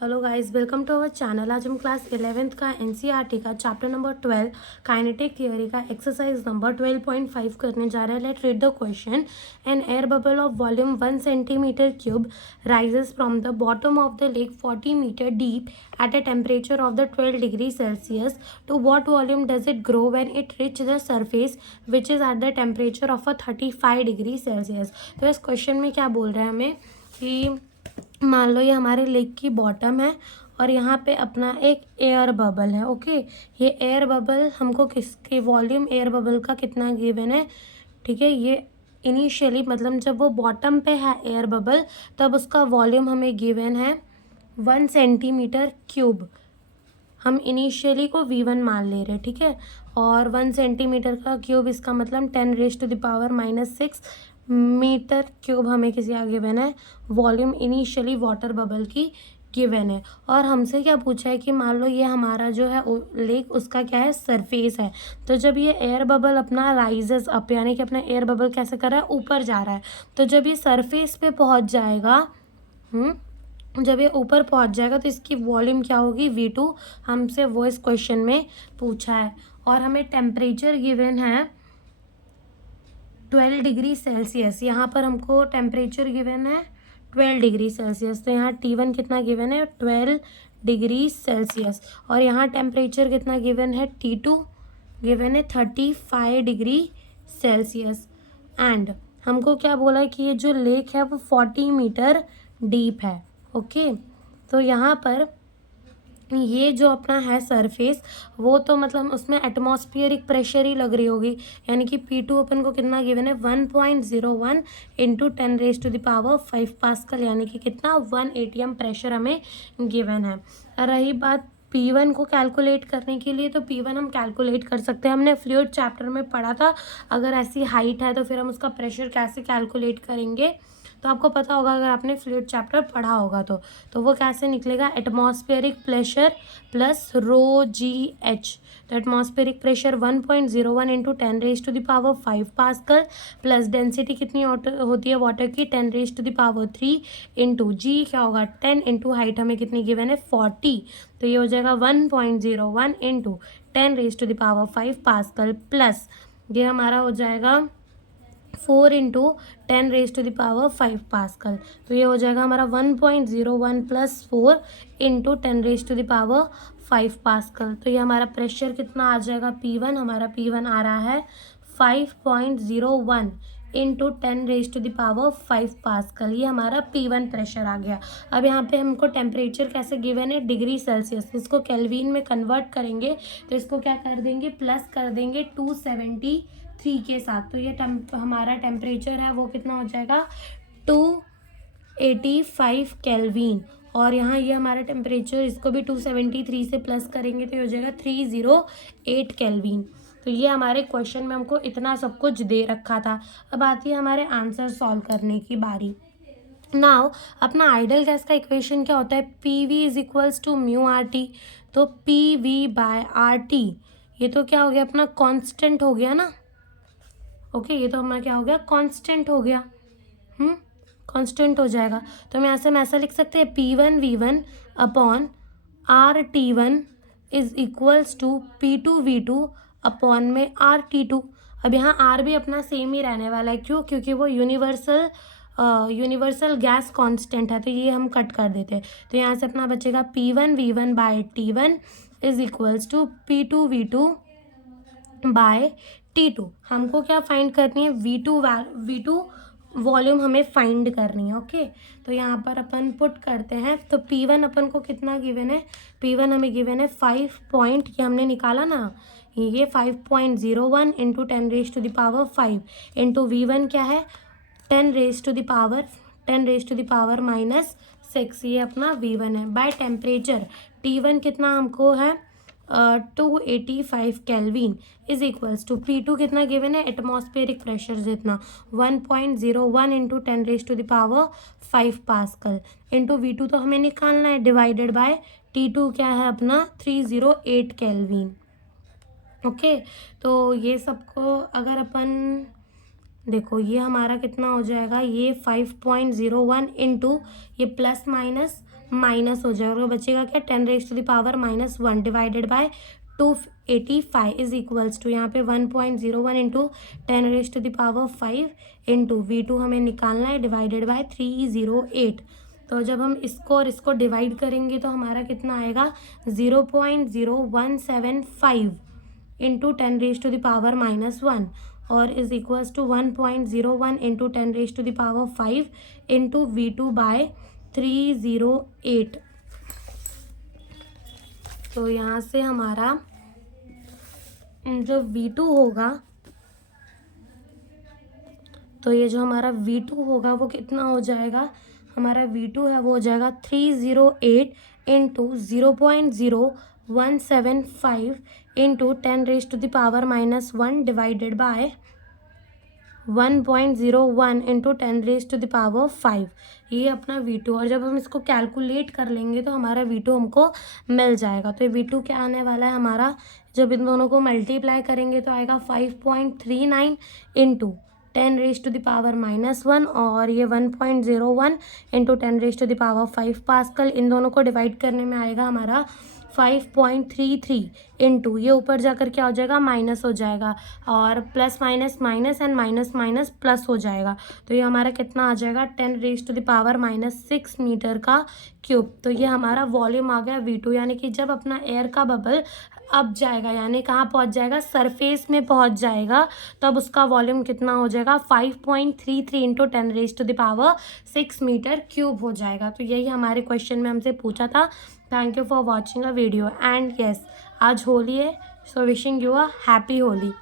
Hello guys, welcome to our channel. आज हम class 11th का एनसीईआरटी का चैप्टर नंबर 12 काइनेटिक थियोरी का एक्सरसाइज नंबर 12.5 करने जा रहे हैं। Let read the question. An air bubble of volume 1 centimetre cube rises from the bottom of the lake 40 metre deep at a temperature of the 12 degree Celsius. To what volume does it grow when it reach the surface which is at the temperature of a 35 degree Celsius? तो इस question में क्या बोल रहे हैं हमें कि मान लो ये हमारे लेक की बॉटम है और यहाँ पे अपना एक एयर बबल है। ओके, ये एयर बबल हमको किसके वॉल्यूम एयर बबल का कितना गिवन है, ठीक है। ये इनिशियली मतलब जब वो बॉटम पे है एयर बबल तब उसका वॉल्यूम हमें गिवन है 1 सेंटीमीटर क्यूब। हम इनिशियली को V1 मान ले रहे हैं, ठीक है। और 1 सेंटीमीटर का क्यूब इसका मतलब 10⁻⁻⁶ मीटर क्यूब हमें किसी का गिवन है। वॉल्यूम इनिशियली वाटर बबल की गिवन है। और हमसे क्या पूछा है कि मान लो ये हमारा जो है लेक उसका क्या है, सरफेस है। तो जब ये एयर बबल अपना राइजेस अप यानी कि अपना एयर बबल कैसे कर रहा है, ऊपर जा रहा है। तो जब ये सरफेस पे पहुंच जाएगा, जब ये ऊपर पहुंच जाएगा तो इसकी वॉल्यूम क्या होगी, V2। हमसे वो इस क्वेश्चन में पूछा है। और हमें टेम्परेचर गिवन है 12 डिग्री सेल्सियस। यहाँ पर हमको टेम्परेचर गिवन है 12 डिग्री सेल्सियस। तो यहाँ T1 कितना गिवन है, 12 डिग्री सेल्सियस। और यहाँ टेम्परेचर कितना गिवन है, T2 गिवन है 35 डिग्री सेल्सियस। एंड हमको क्या बोला है कि ये जो लेक है वो 40 मीटर डीप है। ओके, तो यहाँ पर ये जो अपना है सरफेस वो तो मतलब उसमें एटमॉस्फेरिक प्रेशर ही लग रही होगी, यानी कि P2 अपन को कितना गिवन है 1.01 इंटू 10⁻⁵ पास्कल, यानी कि कितना 1 ATM प्रेशर हमें गिवन है। रही बात P1 को कैलकुलेट करने के लिए, तो P1 हम कैलकुलेट कर सकते हैं। हमने फ्लूइड चैप्टर में पढ़ा था, अगर ऐसी हाइट है तो फिर हम उसका प्रेशर कैसे कैलकुलेट करेंगे, तो आपको पता होगा अगर आपने फ्लूइड चैप्टर पढ़ा होगा तो वो कैसे निकलेगा, एटमॉस्फेरिक प्रेशर प्लस ρGH। तो atmospheric pressure 1.01 into 10⁵ pascal plus density कितनी होती है वाटर की 10⁻³ इंटू जी क्या होगा 10 इंटू हाइट हमें कितनी गिवन है 40। तो ये हो जाएगा 1.01 इंटू 10⁻5 पास्कल प्लस ये हमारा हो जाएगा 4 इंटू 10⁻5 पास्कल। तो ये हो जाएगा हमारा 1.01 प्लस 4 इंटू 10⁻5 पास्कल। तो ये हमारा प्रेशर कितना आ जाएगा, P1 हमारा P1 आ रहा है 5.01 इंटू 10⁻5 पास्कल। ये हमारा P1 प्रेशर आ गया। अब यहाँ पे हमको टेम्परेचर कैसे गिवन है, डिग्री सेल्सियस। इसको केल्विन में कन्वर्ट करेंगे तो इसको क्या कर देंगे, प्लस कर देंगे 273 के साथ। तो ये हमारा टेम्परेचर है वो कितना हो जाएगा 285 केल्विन। और यहाँ ये हमारा टेम्परेचर, इसको भी 273 से प्लस करेंगे तो ये हो जाएगा 308 केल्विन। तो ये हमारे क्वेश्चन में हमको इतना सब कुछ दे रखा था। अब आती है हमारे आंसर सॉल्व करने की बारी। नाउ अपना आइडल गैस का इक्वेशन क्या होता है, PV is equals to μRT। तो PV/RT ये तो क्या हो गया, अपना कांस्टेंट हो गया ना। ओके, ये तो हमारा क्या हो गया, कांस्टेंट हो गया। कांस्टेंट हो जाएगा। तो हम ऐसा लिख सकते हैं P1V1 upon RT1 is equals to P2V2 upon में RT2। अब यहाँ R भी अपना सेम ही रहने वाला है, क्यों, क्योंकि वो यूनिवर्सल गैस कांस्टेंट है। तो ये हम कट कर देते हैं। तो यहाँ से अपना बचेगा P1V1/T1 is equals to P2V2/T2। हमको क्या फाइंड करनी है, V2 वॉल्यूम हमें फाइंड करनी है। ओके, तो यहाँ पर अपन पुट करते हैं। तो P1 अपन को कितना गिवन है, P1 हमें गिवन है 5 पॉइंट, ये हमने निकाला ना, ये 5.01 इंटू 10⁻5 इंटू V1 क्या है 10⁻⁻⁶। ये अपना V1 है। बाय टेम्परेचर T1 कितना हमको है 285 kelvin is equals to P2 कितना गिवन है, एटमॉस्फेरिक प्रेशर जितना 1.01 इंटू 10⁻5 पास्कल इंटू V2 तो हमें निकालना है, डिवाइडेड बाय T2 क्या है अपना 308 केल्विन। ओके, तो ये सबको अगर अपन देखो, ये हमारा कितना हो जाएगा, ये 5.01 इंटू ये प्लस माइनस माइनस हो जाएगा, बचेगा क्या 10⁻⁻1 divided by 285 is equals to यहाँ पे 1.01 इंटू 10⁻5 इंटू V2 हमें निकालना है डिवाइडेड बाय 308। तो जब हम इसको और इसको डिवाइड करेंगे तो हमारा कितना आएगा 0.0175 इंटू 10⁻⁻1 और is equals to 1.01 into 10⁻5 into V2 by 308। तो यहाँ से हमारा जो V2 होगा, तो ये जो हमारा V2 होगा वो कितना हो जाएगा, हमारा V2 है वो हो जाएगा 308 into 0.0175 into 10⁻⁻1 divided bye 1.01 into 10⁻5, ये अपना V2। और जब हम इसको कैलकुलेट कर लेंगे तो हमारा V2 हमको मिल जाएगा। तो ये V2 क्या आने वाला है हमारा, जब इन दोनों को मल्टीप्लाई करेंगे तो आएगा 5.39 इंटू 10⁻⁻1 और ये 1.01 इंटू 10⁻5 पास्कल। इन दोनों को डिवाइड करने में आएगा हमारा 5.33 इंटू, ये ऊपर जाकर क्या हो जाएगा माइनस हो जाएगा और plus minus minus and minus minus plus हो जाएगा। तो ये हमारा कितना आ जाएगा 10⁻⁻6 मीटर का क्यूब। तो ये हमारा वॉल्यूम आ गया V2, यानी कि जब अपना एयर का बबल अब जाएगा यानी कहाँ पहुँच जाएगा, सरफेस में पहुँच जाएगा, तब उसका वॉल्यूम कितना हो जाएगा 5.33 इंटू 10⁻6 मीटर क्यूब हो जाएगा। तो यही हमारे क्वेश्चन में हमसे पूछा था। Thank you for watching a video and yes, आज होली है, so wishing you a happy Holi.